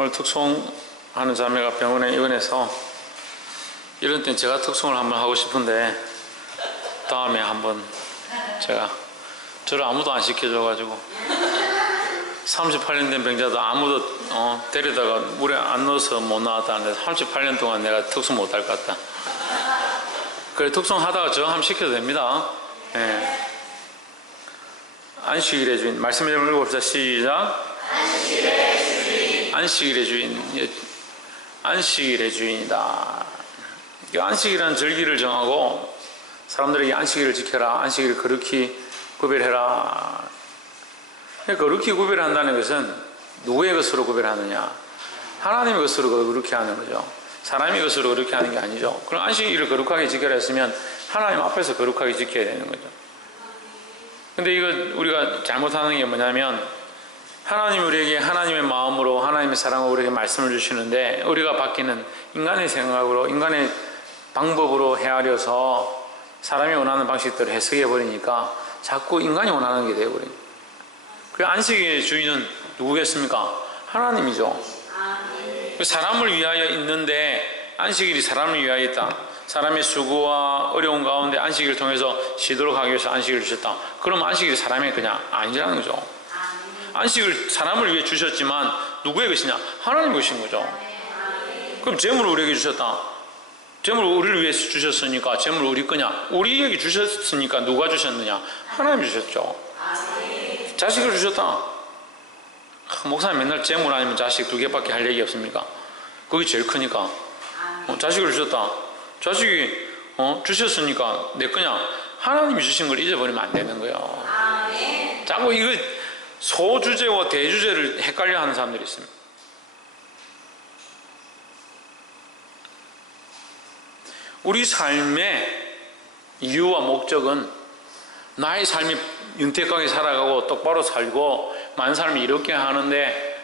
오늘 특송하는 자매가 병원에 입원해서 이런 땐 제가 특송을 한번 하고 싶은데 다음에 한번 저를 아무도 안 시켜줘가지고 38년 된 병자도 아무도 데려다가 물에 안 넣어서 못 나왔다는데 38년 동안 내가 특송 못 할 것 같다. 그래 특송 하다가 저 한번 시켜도 됩니다. 예. 안식일의 주인 말씀 좀 읽어봅시다. 시작. 안식일의 주인. 안식일의 주인이다. 이 안식이라는 절기를 정하고 사람들에게 안식일을 지켜라, 안식일을 거룩히 구별해라. 거룩히 구별한다는 것은 누구의 것으로 구별하느냐? 하나님의 것으로 거룩히 하는 거죠. 사람의 것으로 거룩히 하는 게 아니죠. 그럼 안식일을 거룩하게 지켜라 했으면 하나님 앞에서 거룩하게 지켜야 되는 거죠. 근데 이거 우리가 잘못하는 게 뭐냐면 하나님이 우리에게 하나님의 마음으로 하나님의 사랑으로 우리에게 말씀을 주시는데 우리가 바뀌는 인간의 생각으로 인간의 방법으로 헤아려서 사람이 원하는 방식대로 해석해 버리니까 자꾸 인간이 원하는 게 되어버려요. 그 안식일의 주인은 누구겠습니까? 하나님이죠. 사람을 위하여 있는데 안식일이 사람을 위하여 있다. 사람의 수고와 어려운 가운데 안식일을 통해서 쉬도록 하기 위해서 안식일을 주셨다. 그럼 안식일이 사람의 그냥 아니라는 거죠. 안식을 사람을 위해 주셨지만 누구의 것이냐? 하나님의 것인 거죠. 그럼 재물을 우리에게 주셨다. 재물을 우리를 위해서 주셨으니까 재물을 우리 거냐? 우리에게 주셨으니까 누가 주셨느냐? 하나님이 주셨죠. 자식을 주셨다. 목사님 맨날 재물 아니면 자식 2개밖에 할 얘기 없습니까? 그게 제일 크니까. 자식을 주셨다. 자식이 주셨으니까 내 거냐? 하나님이 주신 걸 잊어버리면 안 되는 거예요. 자꾸 이거 소주제와 대주제를 헷갈려 하는 사람들이 있습니다. 우리 삶의 이유와 목적은 나의 삶이 윤택하게 살아가고 똑바로 살고 많은 사람이 이렇게 하는데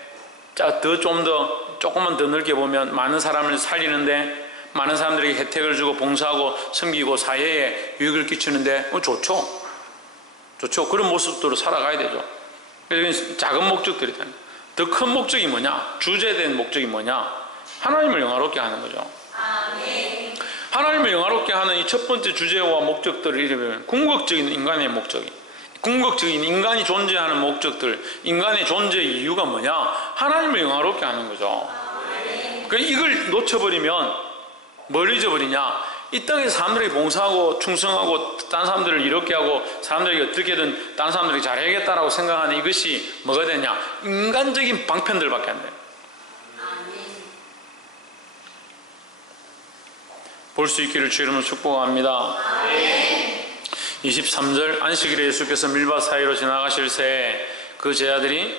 조금만 더 넓게 보면 많은 사람을 살리는데 많은 사람들에게 혜택을 주고 봉사하고 섬기고 사회에 유익을 끼치는데 좋죠. 그런 모습대로 살아가야 되죠. 그래서 작은 목적들이다. 더 큰 목적이 뭐냐? 주제된 목적이 뭐냐? 하나님을 영화롭게 하는 거죠. 하나님을 영화롭게 하는 이 첫 번째 주제와 목적들을 이르면 궁극적인 인간의 목적이, 궁극적인 인간이 존재하는 목적들, 인간의 존재의 이유가 뭐냐? 하나님을 영화롭게 하는 거죠. 이걸 놓쳐버리면 뭘 잊어버리냐? 이 땅에서 사람들이 봉사하고 충성하고 다른 사람들을 이롭게 하고 사람들에게 어떻게든 다른 사람들이 잘해야겠다라고 생각하는 이것이 뭐가 되냐? 인간적인 방편들밖에 안 돼요. 볼 수 있기를 주 이름으로 축복합니다. 23절 안식일에 예수께서 밀밭 사이로 지나가실 새 그 제자들이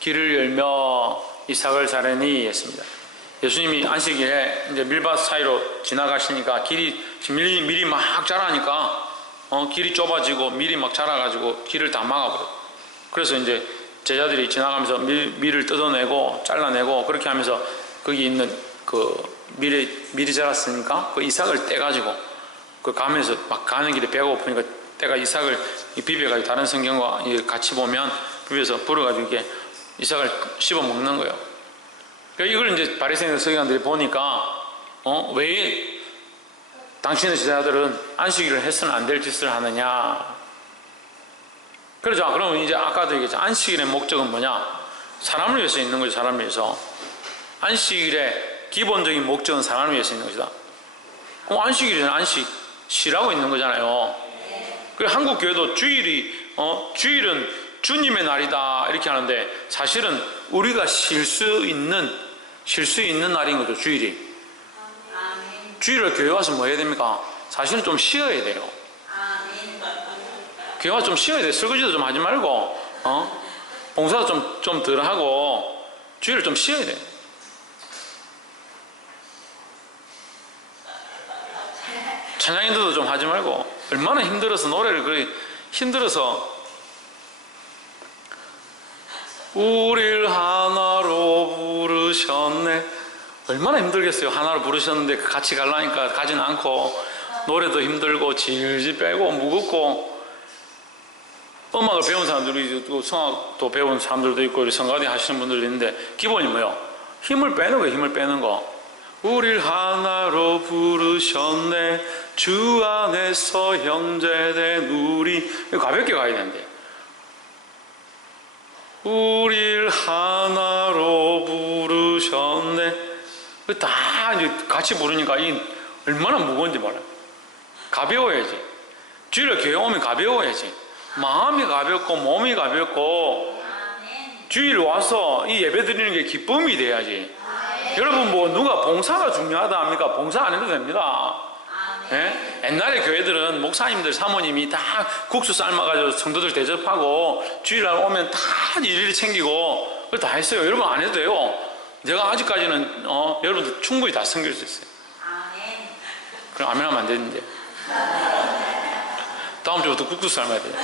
길을 열며 이삭을 자르니 했습니다. 예수님이 안식일에 이제 밀밭 사이로 지나가시니까 길이 밀이 막 자라니까 길이 좁아지고 밀이 막 자라가지고 길을 다 막아버려. 그래서 이제 제자들이 지나가면서 밀을 뜯어내고 잘라내고 그렇게 하면서 거기 있는 그 밀이 자랐으니까 그 이삭을 떼가지고 그 가면서 막 가는 길에 배가 고프니까 떼가 이삭을 비벼가지고 다른 성경과 같이 보면 비벼서 불어가지고 이게 이삭을 씹어 먹는 거예요. 그러니까 이걸 이제 바리새인 서기관들이 보니까 왜 당신의 제자들은 안식일을 해서는 안 될 짓을 하느냐. 그러죠. 그러면 이제 아까도 얘기했죠. 안식일의 목적은 뭐냐? 사람을 위해서 있는 거죠. 사람을 위해서. 안식일의 기본적인 목적은 사람을 위해서 있는 것이다. 그럼 안식일은 안식, 쉬라고 있는 거잖아요. 그리고 한국 교회도 주일은 주님의 날이다 이렇게 하는데 사실은 우리가 쉴 수 있는 날인 거죠. 주일이. 주일을 교회 와서 뭐 해야 됩니까? 사실은 좀 쉬어야 돼요. 교회 와서 좀 쉬어야 돼요. 설거지도 좀 하지 말고 봉사도 좀 덜 하고 주일을 좀 쉬어야 돼요. 찬양 인도도 좀 하지 말고 얼마나 힘들어서 노래를 그렇게 힘들어서 우리를 하나로 부르셨네. 얼마나 힘들겠어요. 하나로 부르셨는데 같이 가려니까 가지는 않고 노래도 힘들고 질질 빼고 무겁고 음악을 배운 사람들이 있고 성악도 배운 사람들도 있고 성가대 하시는 분들도 있는데 기본이 뭐예요? 힘을 빼는 거예요. 힘을 빼는 거. 우릴 하나로 부르셨네 주 안에서 형제된 우리. 가볍게 가야 되는데 우릴 하나로 부르셨네 다 이제 같이 부르니까 이 얼마나 무거운지 몰라요. 가벼워야지. 주일날 교회 오면 가벼워야지. 마음이 가볍고 몸이 가볍고 주일 와서 이 예배 드리는 게 기쁨이 돼야지. 여러분 뭐 누가 봉사가 중요하다 합니까? 봉사 안 해도 됩니다. 예? 옛날에 교회들은 목사님들 사모님이 다 국수 삶아가지고 성도들 대접하고 주일날 오면 다 일일이 챙기고 그걸 다 했어요. 여러분 안 해도 돼요. 내가 아직까지는 여러분들 충분히 다 섬길 수 있어요. 그럼 아멘 하면 안 되는데 다음 주부터 국수 삶아야 돼요.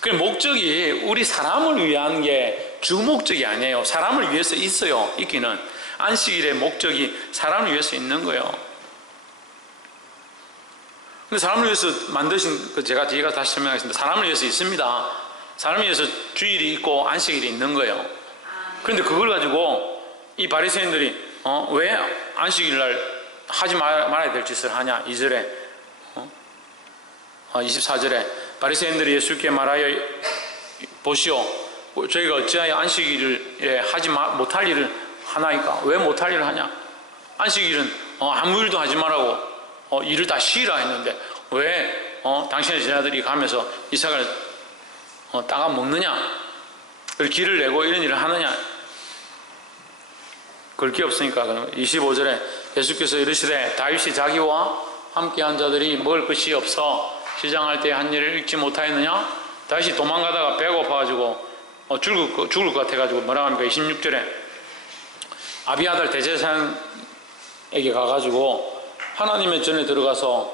그 목적이 우리 사람을 위한 게 주 목적이 아니에요. 사람을 위해서 있어요. 있기는 안식일의 목적이 사람을 위해서 있는 거예요. 근데 사람을 위해서 만드신 그 제가 뒤에 가서 다시 설명하겠습니다. 사람을 위해서 있습니다. 사람을 위해서 주일이 있고 안식일이 있는 거예요. 그런데 그걸 가지고 이 바리새인들이 왜 안식일 날 하지 말아야 될 짓을 하냐. 2절에 24절에 바리새인들이 예수께 말하여 보시오 저희가 어찌하여 안식일에 하지 못할 일을 하나이까. 왜 못할 일을 하냐. 안식일은 아무 일도 하지 말라고 일을 다 쉬라 했는데 왜 당신의 제자들이 가면서 이삭을 따가 먹느냐, 길을 내고 이런 일을 하느냐. 그럴 게 없으니까. 25절에 예수께서 이르시되 다윗이 자기와 함께한 자들이 먹을 것이 없어 시장할 때 한 일을 읽지 못하였느냐. 다윗이 도망가다가 배고파가지고 죽을 것 같아가지고 뭐라고 합니까? 26절에 아비아달 대제사장에게 가가지고 하나님의 전에 들어가서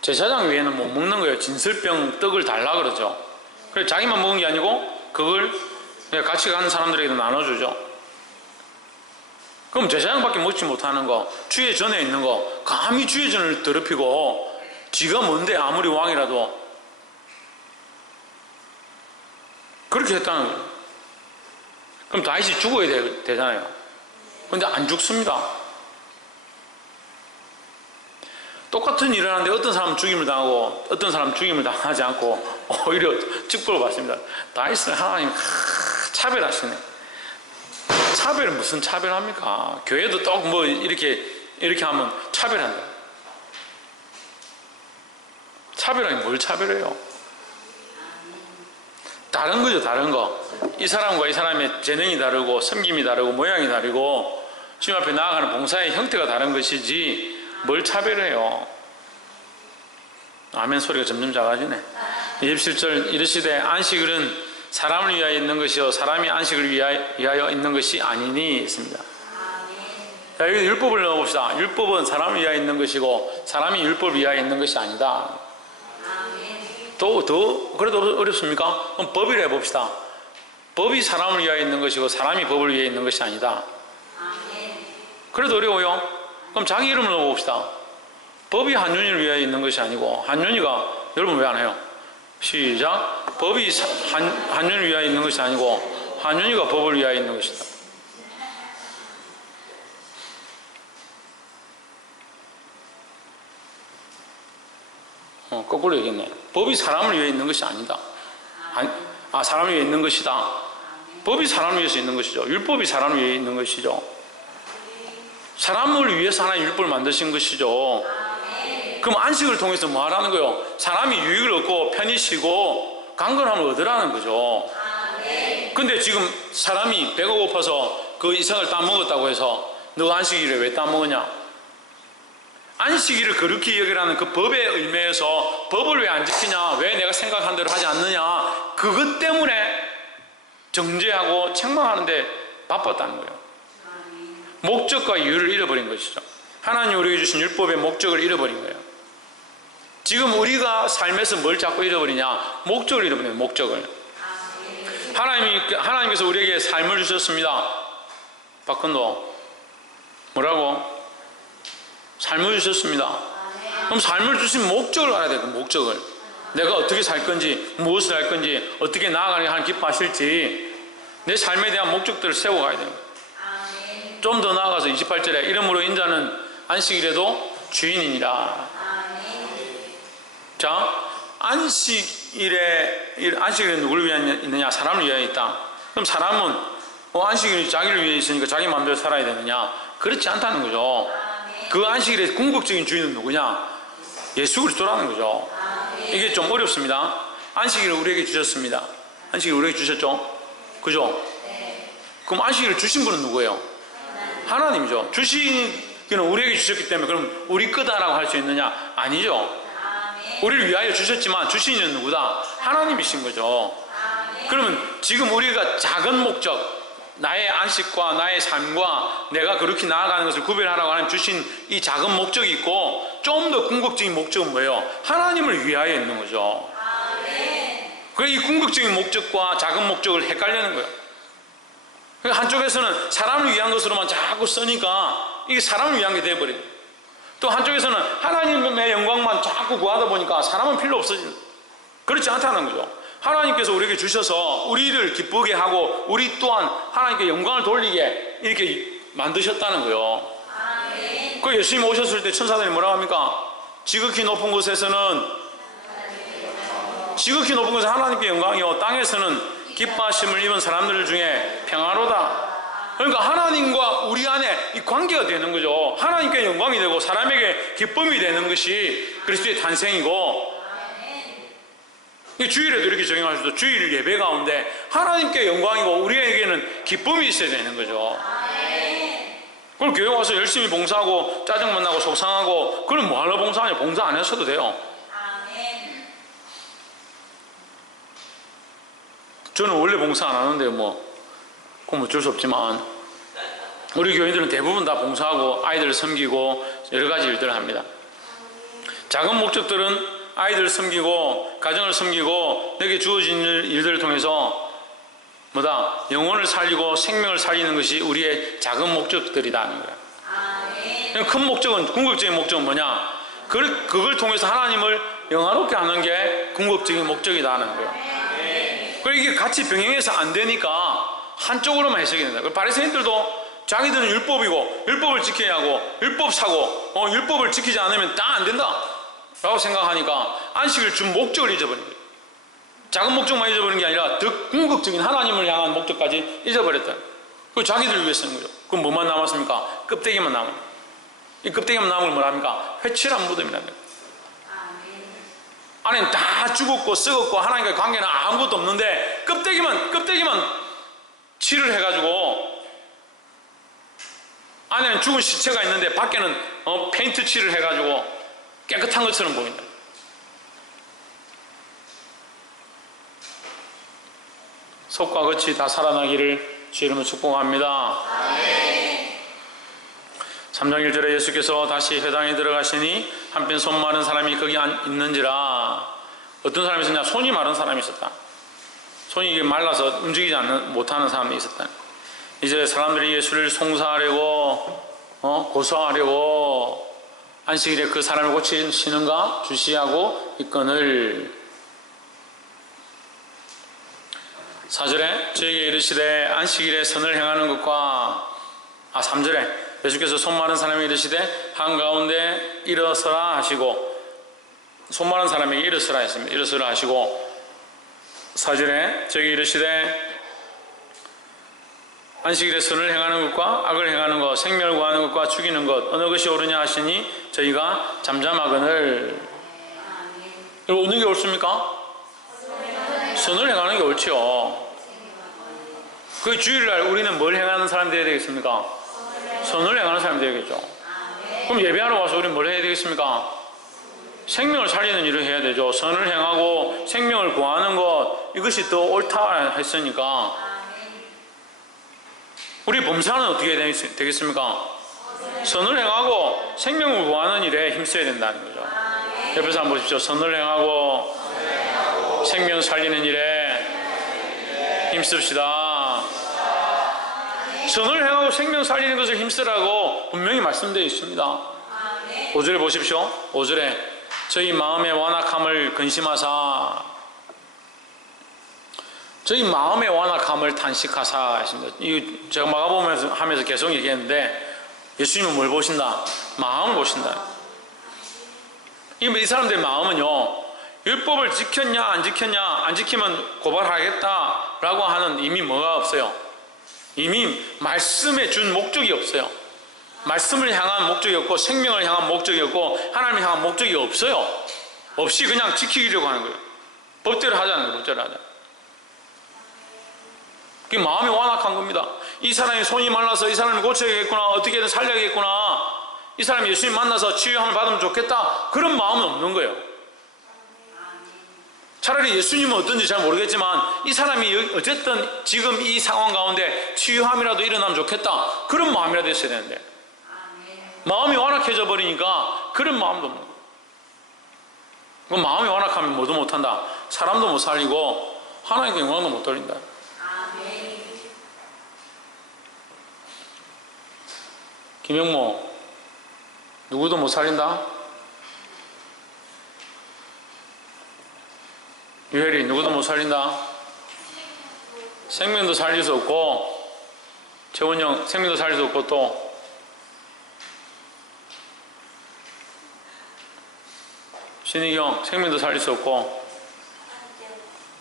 제사장 외에는 못 먹는 거예요. 진설병 떡을 달라 그러죠. 그래서 자기만 먹은 게 아니고 그걸 같이 가는 사람들에게도 나눠주죠. 그럼 제사장밖에 먹지 못하는 거, 주의 전에 있는 거, 감히 주의 전을 더럽히고 지가 뭔데 아무리 왕이라도 그렇게 했다는 거예요. 그럼 다윗이 죽어야 되잖아요. 그런데 안 죽습니다. 똑같은 일을 하는데 어떤 사람은 죽임을 당하고 어떤 사람은 죽임을 당하지 않고 오히려 축복을 받습니다. 다윗은 하나님 차별하시네. 차별은 무슨 차별합니까? 교회도 또 뭐 이렇게 하면 차별한다. 차별하니 뭘 차별해요? 다른 거죠. 다른 거. 이 사람과 이 사람의 재능이 다르고 섬김이 다르고 모양이 다르고 주님 앞에 나아가는 봉사의 형태가 다른 것이지 뭘 차별해요. 아멘 소리가 점점 작아지네. 27절 이르시되 안식일은 사람을 위하여 있는 것이요 사람이 안식을 위하여 있는 것이 아니니 있습니다. 자, 여기 율법을 넣어봅시다. 율법은 사람을 위하여 있는 것이고 사람이 율법을 위하여 있는 것이 아니다. 그래도 어렵습니까? 그럼 법이라 해봅시다. 법이 사람을 위하여 있는 것이고 사람이 법을 위해 있는 것이 아니다. 그래도 어려워요. 그럼 자기 이름을 넣어봅시다. 법이 한윤희를 위하여 있는 것이 아니고 한윤희가 여러분 왜 안 해요? 시작. 법이 한윤희를 위하여 있는 것이 아니고 한윤희가 법을 위하여 있는 것이다. 거꾸로 얘기했네. 법이 사람을 위해 있는 것이 아니다. 사람을 위해 있는 것이다. 법이 사람을 위해서 있는 것이죠. 율법이 사람을 위해 있는 것이죠. 사람을 위해서 하나님 율법을 만드신 것이죠. 그럼 안식을 통해서 뭐 하라는 거예요? 사람이 유익을 얻고 편히 쉬고 강건함을 얻으라는 거죠. 근데 지금 사람이 배가 고파서 그 이삭을 따먹었다고 해서 너 안식일에 왜 따먹었냐? 안식일을 거룩히 여기라는 그 법의 의미에서 법을 왜 안 지키냐, 왜 내가 생각한 대로 하지 않느냐, 그것 때문에 정죄하고 책망하는데 바빴다는 거예요. 목적과 이유를 잃어버린 것이죠. 하나님 우리에게 주신 율법의 목적을 잃어버린 거예요. 지금 우리가 삶에서 뭘 자꾸 잃어버리냐? 목적을 잃어버려요. 목적을. 하나님께서 우리에게 삶을 주셨습니다. 박근도 뭐라고? 삶을 주셨습니다. 그럼 삶을 주신 목적을 알아야 돼요. 목적을. 내가 어떻게 살 건지, 무엇을 할 건지, 어떻게 나아가는 게 하나님 기뻐하실지. 내 삶에 대한 목적들을 세워가야 됩니다. 좀 더 나아가서 28절에 이러므로 인자는 안식일에도 주인이니라. 자, 안식일에 누구를 위해 있느냐? 사람을 위해 있다. 그럼 사람은 안식일이 자기를 위해 있으니까 자기 마음대로 살아야 되느냐? 그렇지 않다는 거죠. 그 안식일의 궁극적인 주인은 누구냐? 예수 그리스도라는 거죠. 이게 좀 어렵습니다. 안식일을 우리에게 주셨습니다. 안식일 우리에게 주셨죠? 그죠? 그럼 안식일을 주신 분은 누구예요? 하나님이죠. 주시기는 우리에게 주셨기 때문에 그럼 우리 거다라고 할 수 있느냐? 아니죠. 우리를 위하여 주셨지만 주신 이는 누구다? 하나님이신 거죠. 그러면 지금 우리가 작은 목적, 나의 안식과 나의 삶과 내가 그렇게 나아가는 것을 구별하라고 하나님 주신 이 작은 목적이 있고, 좀 더 궁극적인 목적은 뭐예요? 하나님을 위하여 있는 거죠. 그래서 이 궁극적인 목적과 작은 목적을 헷갈리는 거예요. 그러니까 한쪽에서는 사람을 위한 것으로만 자꾸 쓰니까 이게 사람을 위한 게 되어버려요. 또 한쪽에서는 하나님의 영광만 자꾸 구하다 보니까 사람은 필요 없어지는, 그렇지 않다는 거죠. 하나님께서 우리에게 주셔서 우리를 기쁘게 하고 우리 또한 하나님께 영광을 돌리게 이렇게 만드셨다는 거예요. 그 예수님 오셨을 때 천사들이 뭐라고 합니까? 지극히 높은 곳에서는 하나님께 영광이요, 땅에서는 기뻐하심을 입은 사람들 중에 평화로다. 그러니까 하나님과 우리 안에 이 관계가 되는 거죠. 하나님께 영광이 되고 사람에게 기쁨이 되는 것이 그리스도의 탄생이고, 주일에도 이렇게 적용할 수도, 주일 예배 가운데 하나님께 영광이고 우리에게는 기쁨이 있어야 되는 거죠. 그럼 교회 와서 열심히 봉사하고 짜증만 나고 속상하고, 그럼 뭐하러 봉사하냐? 봉사 안 하셔도 돼요. 저는 원래 봉사 안 하는데 그럼 어쩔 수 없지만, 우리 교인들은 대부분 다 봉사하고 아이들을 섬기고 여러 가지 일들을 합니다. 작은 목적들은 아이들을 섬기고 가정을 섬기고 내게 주어진 일들을 통해서 영혼을 살리고 생명을 살리는 것이 우리의 작은 목적들이라는 거예요. 큰 목적은, 궁극적인 목적은 뭐냐? 그걸 통해서 하나님을 영화롭게 하는 게 궁극적인 목적이라는 거예요. 그리고 이게 같이 병행해서 안 되니까 한쪽으로만 해석이 된다. 바리새인들도 자기들은 율법이고 율법을 지켜야 하고 율법 사고 율법을 지키지 않으면 다 안 된다 라고 생각하니까 안식을 준 목적을 잊어버린 거예요. 작은 목적만 잊어버린 게 아니라 더 궁극적인 하나님을 향한 목적까지 잊어버렸다. 그리고 자기들을 위해 쓰는 거죠. 그럼 뭐만 남았습니까? 껍데기만 남은 거예요. 이 껍데기만 남은 걸 뭐라 합니까? 회칠한 무덤이랍니다. 안에는 다 죽었고 썩었고 하나님과의 관계는 아무것도 없는데 껍데기만 칠을 해가지고 안에는 죽은 시체가 있는데 밖에는 페인트 칠을 해가지고 깨끗한 것처럼 보인다. 속과 겉이 다 살아나기를 주 이름으로 축복합니다. 3장 1절에 예수께서 다시 회당에 들어가시니 한편 손 마른 사람이 거기 있는지라. 어떤 사람이 있었냐? 손이 마른 사람이 있었다. 손이 말라서 움직이지 못하는 사람이 있었다. 이제 사람들이 예수를 송사하려고 고소하려고 안식일에 그 사람을 고치시는가 주시하고 있거늘. 4절에 저에게 이르시되 안식일에 선을 행하는 것과 3절에 예수께서 손 마른 사람에게 이르시되 한가운데 일어서라 하시고, 손 마른 사람에게 일어서라 했습니다. 일어서라 하시고 4절에 저에게 이르시되 안식일에 선을 행하는 것과 악을 행하는 것, 생명을 구하는 것과 죽이는 것 어느 것이 옳으냐 하시니 저희가 잠잠하거늘. 어느 게 옳습니까? 선을 행하는 게 옳지요. 그 주일날 우리는 뭘 행하는 사람이 되어야 되겠습니까? 선을 행하는 사람이 되겠죠. 그럼 예배하러 와서 우리는 뭘 해야 되겠습니까? 생명을 살리는 일을 해야 되죠. 선을 행하고 생명을 구하는 것, 이것이 더 옳다 했으니까 우리 범사는 어떻게 되겠습니까? 선을 행하고 생명을 구하는 일에 힘써야 된다는 거죠. 옆에서 한번 보십시오. 선을 행하고 생명 살리는 일에 힘씁시다. 선을 행하고 생명 살리는 것을 힘쓰라고 분명히 말씀되어 있습니다. 5절에 보십시오. 5절에 저희 마음의 완악함을 근심하사. 저희 마음의 완악함을 탄식하사 했습니다. 이 제가 마가복음 하면서 계속 얘기했는데 예수님은 뭘 보신다? 마음을 보신다. 이 사람들의 마음은요, 율법을 지켰냐 안 지켰냐, 안 지키면 고발하겠다라고 하는 이미 뭐가 없어요. 이미 말씀에 준 목적이 없어요. 말씀을 향한 목적이 없고 생명을 향한 목적이 없고 하나님을 향한 목적이 없어요. 없이 그냥 지키려고 하는 거예요. 법대로 하자는 거예요. 법대로 하자. 그게 마음이 완악한 겁니다. 이 사람이 손이 말라서 이 사람을 고쳐야겠구나, 어떻게든 살려야겠구나, 이 사람이 예수님 만나서 치유함을 받으면 좋겠다, 그런 마음은 없는 거예요. 차라리 예수님은 어떤지 잘 모르겠지만 이 사람이 어쨌든 지금 이 상황 가운데 치유함이라도 일어나면 좋겠다, 그런 마음이라도 있어야 되는데 마음이 완악해져 버리니까 그런 마음도 없는 거예요. 그 마음이 완악하면 뭐도 못한다. 사람도 못 살리고 하나님께 영광도 못 돌린다. 김영모, 누구도 못 살린다? 유혜리, 누구도 못 살린다? 생명도 살릴 수 없고, 최원영, 생명도 살릴 수 없고, 또 신희경, 생명도 살릴 수 없고,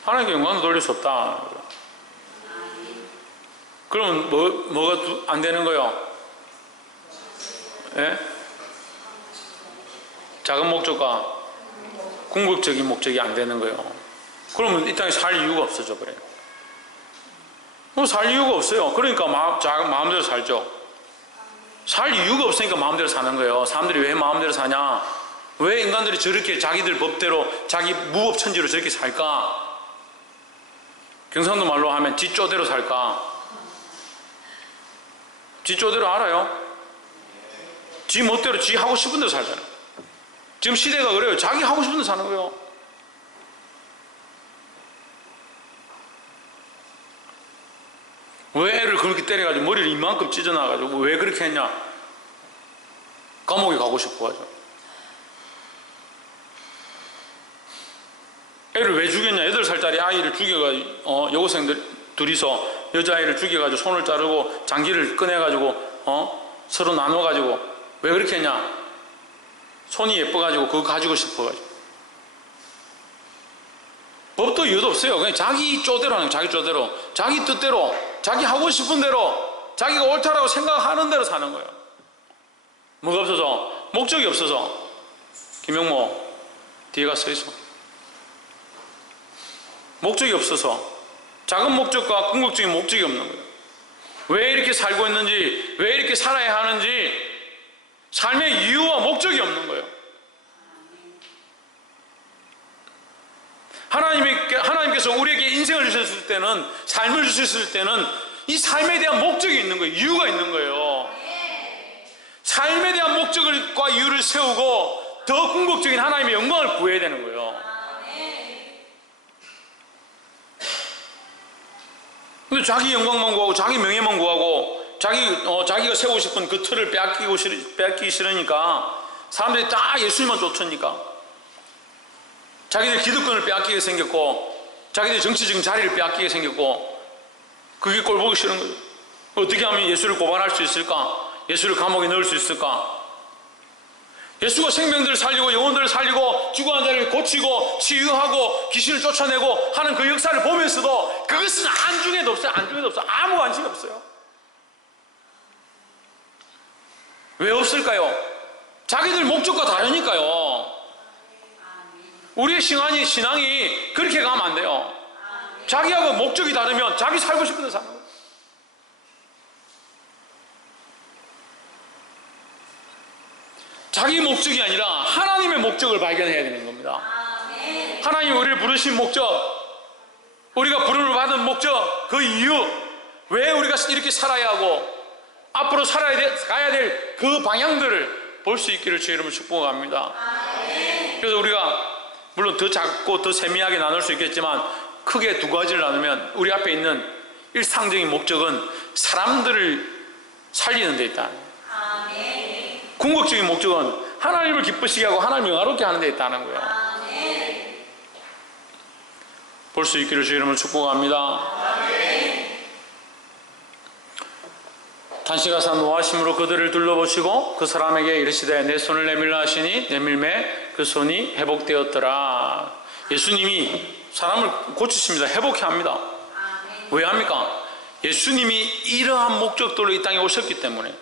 하나님께 영광도 돌릴 수 없다. 그러면 뭐가 안 되는 거요? 예? 작은 목적과 궁극적인 목적이 안 되는 거예요. 그러면 이 땅에 살 이유가 없어져 버려요. 뭐 살 이유가 없어요. 그러니까 마음대로 살죠. 살 이유가 없으니까 마음대로 사는 거예요. 사람들이 왜 마음대로 사냐? 왜 인간들이 저렇게 자기들 법대로 자기 무법천지로 저렇게 살까? 경상도 말로 하면 지 쪼대로 살까? 지 쪼대로 알아요? 지 멋대로 지 하고 싶은 대로 살잖아요. 지금 시대가 그래요. 자기 하고 싶은 대로 사는 거예요. 왜 애를 그렇게 때려가지고 머리를 이만큼 찢어놔가지고 왜 그렇게 했냐? 감옥에 가고 싶어가지고. 애를 왜 죽였냐? 8살짜리 아이를 죽여가지고 여고생들 둘이서 여자아이를 죽여가지고 손을 자르고 장기를 꺼내가지고 서로 나눠가지고 왜 그렇게 했냐? 손이 예뻐가지고 그거 가지고 싶어가지고. 법도 이유도 없어요. 그냥 자기 쪼대로 하는 거예요. 자기 쪼대로, 자기 뜻대로, 자기 하고 싶은 대로, 자기가 옳다라고 생각하는 대로 사는 거예요. 뭐가 없어서? 목적이 없어서. 김영모 뒤에가 서 있어. 목적이 없어서, 작은 목적과 궁극적인 목적이 없는 거예요. 왜 이렇게 살고 있는지, 왜 이렇게 살아야 하는지 삶의 이유와 목적이 없는 거예요. 하나님께서 우리에게 인생을 주셨을 때는, 삶을 주셨을 때는 이 삶에 대한 목적이 있는 거예요. 이유가 있는 거예요. 삶에 대한 목적과 이유를 세우고 더 궁극적인 하나님의 영광을 구해야 되는 거예요. 근데 자기 영광만 구하고 자기 명예만 구하고 자기가 세우고 싶은 그 틀을 빼앗기기 싫으니까 사람들이 다 예수님만 쫓으니까 자기들 기득권을 빼앗기게 생겼고 자기들 정치적인 자리를 빼앗기게 생겼고 그게 꼴 보기 싫은 거예요. 어떻게 하면 예수를 고발할 수 있을까? 예수를 감옥에 넣을 수 있을까? 예수가 생명들을 살리고 영혼들을 살리고 죽어간 자를 고치고 치유하고 귀신을 쫓아내고 하는 그 역사를 보면서도 그것은 안중에도 없어요. 안중에도 없어요. 아무 관심이 없어요. 왜 없을까요? 자기들 목적과 다르니까요. 우리의 신앙이 그렇게 가면 안 돼요. 자기하고 목적이 다르면 자기 살고 싶은 데 사는 거예요. 자기 목적이 아니라 하나님의 목적을 발견해야 되는 겁니다. 하나님이 우리를 부르신 목적, 우리가 부름을 받은 목적, 그 이유, 왜 우리가 이렇게 살아야 하고 앞으로 가야 될 그 방향들을 볼 수 있기를 주의 이름으로 축복합니다. 그래서 우리가 물론 더 작고 더 세미하게 나눌 수 있겠지만 크게 두 가지를 나누면 우리 앞에 있는 일상적인 목적은 사람들을 살리는 데 있다. 궁극적인 목적은 하나님을 기쁘시게 하고 하나님을 영화롭게 하는 데 있다는 거예요. 볼 수 있기를 주의 이름으로 축복합니다. 단식하사 노하심으로 그들을 둘러보시고 그 사람에게 이르시되 내 손을 내밀라 하시니 내밀매 그 손이 회복되었더라. 예수님이 사람을 고치십니다. 회복해 합니다. 왜 합니까? 예수님이 이러한 목적들로 이 땅에 오셨기 때문에.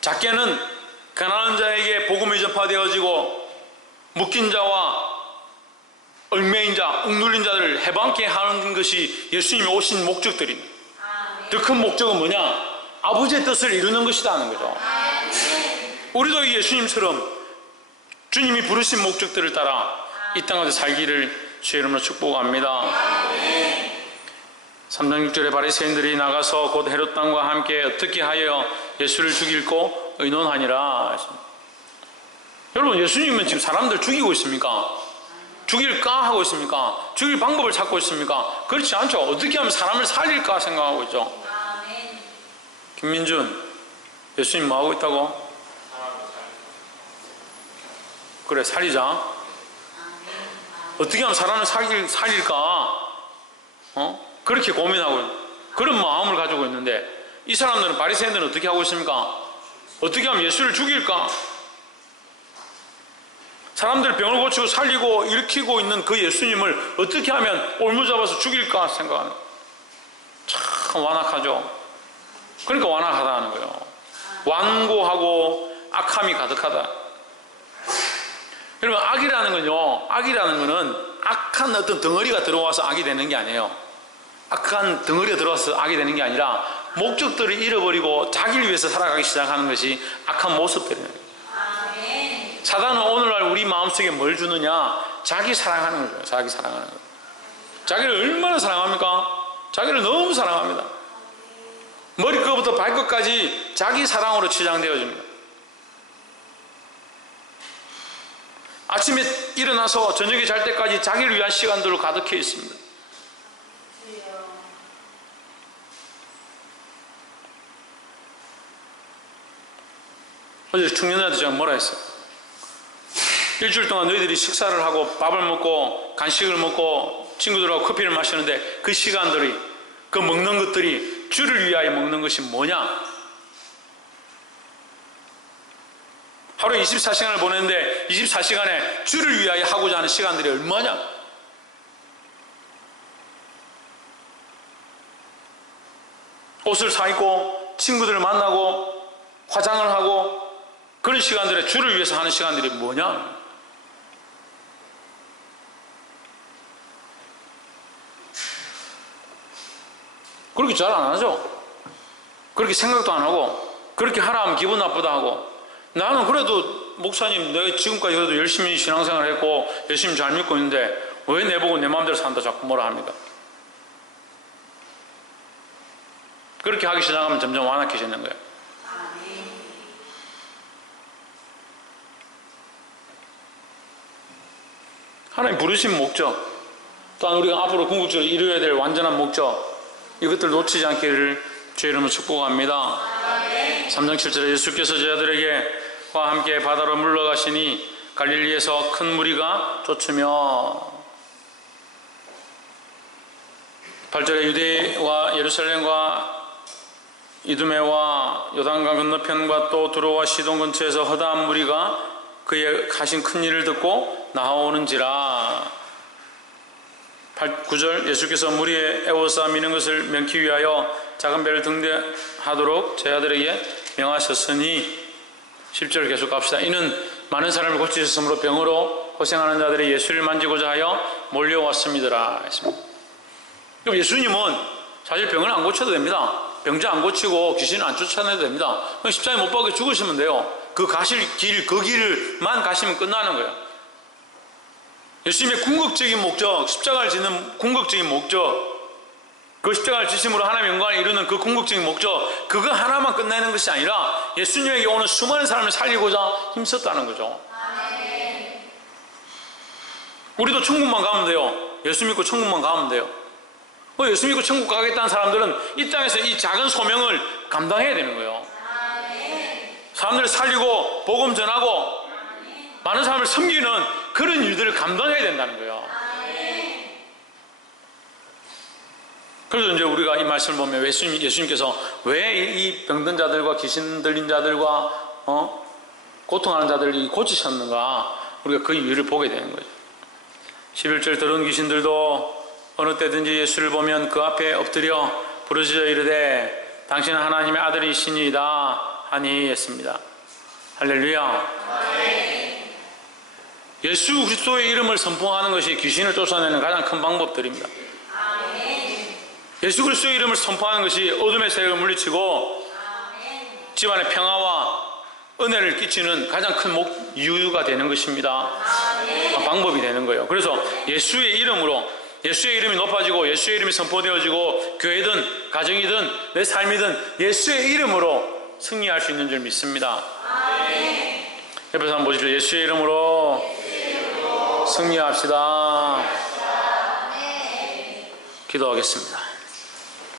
작게는 가난한 자에게 복음이 전파되어지고 묶인 자와 얽매인 자, 억눌린 자들을 해방케 하는 것이 예수님이 오신 목적들입니다. 더 큰 목적은 뭐냐? 아버지의 뜻을 이루는 것이다 하는 거죠. 우리도 예수님처럼 주님이 부르신 목적들을 따라 이 땅에서 살기를 주의 이름으로 축복합니다. 3장 6절에 바리새인들이 나가서 곧 헤롯 왕과 함께 어떻게 하여 예수를 죽일고 의논하니라. 여러분, 예수님은 지금 사람들 죽이고 있습니까? 죽일까 하고 있습니까? 죽일 방법을 찾고 있습니까? 그렇지 않죠. 어떻게 하면 사람을 살릴까 생각하고 있죠. 김민준, 예수님 뭐 하고 있다고? 그래, 살리자. 어떻게 하면 사람을 살릴까? 그렇게 고민하고 그런 마음을 가지고 있는데, 이 사람들은, 바리새인들은 어떻게 하고 있습니까? 어떻게 하면 예수를 죽일까? 사람들 병을 고치고 살리고 일으키고 있는 그 예수님을 어떻게 하면 올무잡아서 죽일까 생각하는, 참 완악하죠. 그러니까 완악하다 하는 거예요. 완고하고 악함이 가득하다. 여러분, 악이라는 거는 악한 어떤 덩어리가 들어와서 악이 되는 게 아니에요. 악한 덩어리가 들어와서 악이 되는 게 아니라 목적들을 잃어버리고 자기를 위해서 살아가기 시작하는 것이 악한 모습들이에요. 사단은 오늘날 우리 마음속에 뭘 주느냐? 자기 사랑하는 거예요. 자기 사랑하는 거예요. 자기를 얼마나 사랑합니까? 자기를 너무 사랑합니다. 머리끝부터 발끝까지 자기 사랑으로 치장되어집니다. 아침에 일어나서 저녁에 잘 때까지 자기를 위한 시간들로 가득해 있습니다. 어제 청년들한테 제가 뭐라 했어요? 일주일 동안 너희들이 식사를 하고 밥을 먹고 간식을 먹고 친구들하고 커피를 마시는데 그 시간들이, 그 먹는 것들이 주를 위하여 먹는 것이 뭐냐? 하루에 24시간을 보내는데 24시간에 주를 위하여 하고자 하는 시간들이 얼마냐? 옷을 사 입고 친구들을 만나고 화장을 하고 그런 시간들에 주를 위해서 하는 시간들이 뭐냐? 그렇게 잘 안 하죠. 그렇게 생각도 안 하고, 그렇게 하라 하면 기분 나쁘다 하고, 나는 그래도 목사님 내가 지금까지 그래도 열심히 신앙생활을 했고 열심히 잘 믿고 있는데 왜 내보고 내 마음대로 산다 자꾸 뭐라 합니까? 그렇게 하기 시작하면 점점 완악해지는 거예요. 하나님 부르신 목적, 또한 우리가 앞으로 궁극적으로 이루어야 될 완전한 목적, 이것들 놓치지 않기를 주의 이름으로 축복합니다. 3장 7절에 예수께서 제자들에게 와 함께 바다로 물러가시니 갈릴리에서 큰 무리가 쫓으며, 8절에 유대와 예루살렘과 이두메와 요단강 건너편과 또 두로와 시돈 근처에서 허다한 무리가 그의 하신 큰 일을 듣고 나오는지라. 9절 예수께서 무리에 애워싸 미는 것을 면키 위하여 작은 배를 등대하도록 제자들에게 명하셨으니, 10절 계속 갑시다. 이는 많은 사람을 고치셨으므로 병으로 고생하는 자들이 예수를 만지고자 하여 몰려왔습니다라 했습니다. 그럼 예수님은 사실 병을 안 고쳐도 됩니다. 병자 안 고치고 귀신을 안 쫓아내도 됩니다. 그냥 십자가에 못 박혀 죽으시면 돼요. 그 가실 길, 그 길만 가시면 끝나는 거예요. 예수님의 궁극적인 목적, 십자가를 지는 궁극적인 목적, 그 십자가를 지심으로 하나님의 영광을 이루는 그 궁극적인 목적, 그거 하나만 끝내는 것이 아니라 예수님에게 오는 수많은 사람을 살리고자 힘썼다는 거죠. 우리도 천국만 가면 돼요. 예수 믿고 천국만 가면 돼요. 예수 믿고 천국 가겠다는 사람들은 이 땅에서 이 작은 소명을 감당해야 되는 거예요. 사람들을 살리고 복음 전하고 많은 사람을 섬기는 그런 일들을 감당해야 된다는 거예요. 그래서 이제 우리가 이 말씀을 보면 예수님께서 왜 이 병든 자들과 귀신 들린 자들과 고통하는 자들을 고치셨는가, 우리가 그 이유를 보게 되는 거죠. 11절 들은 귀신들도 어느 때든지 예수를 보면 그 앞에 엎드려 부르짖어 이르되 당신은 하나님의 아들이시니이다 하니 했습니다. 할렐루야. 예수 그리스도의 이름을 선포하는 것이 귀신을 쫓아내는 가장 큰 방법들입니다. 예수 그리스도의 이름을 선포하는 것이 어둠의 세력을 물리치고 집안의 평화와 은혜를 끼치는 가장 큰 이유가 되는 것입니다. 방법이 되는 거예요. 그래서 예수의 이름으로, 예수의 이름이 높아지고 예수의 이름이 선포되어지고 교회든 가정이든 내 삶이든 예수의 이름으로 승리할 수 있는 줄 믿습니다. 옆에서 한번 보십시오. 예수의 이름으로 승리합시다. 기도하겠습니다.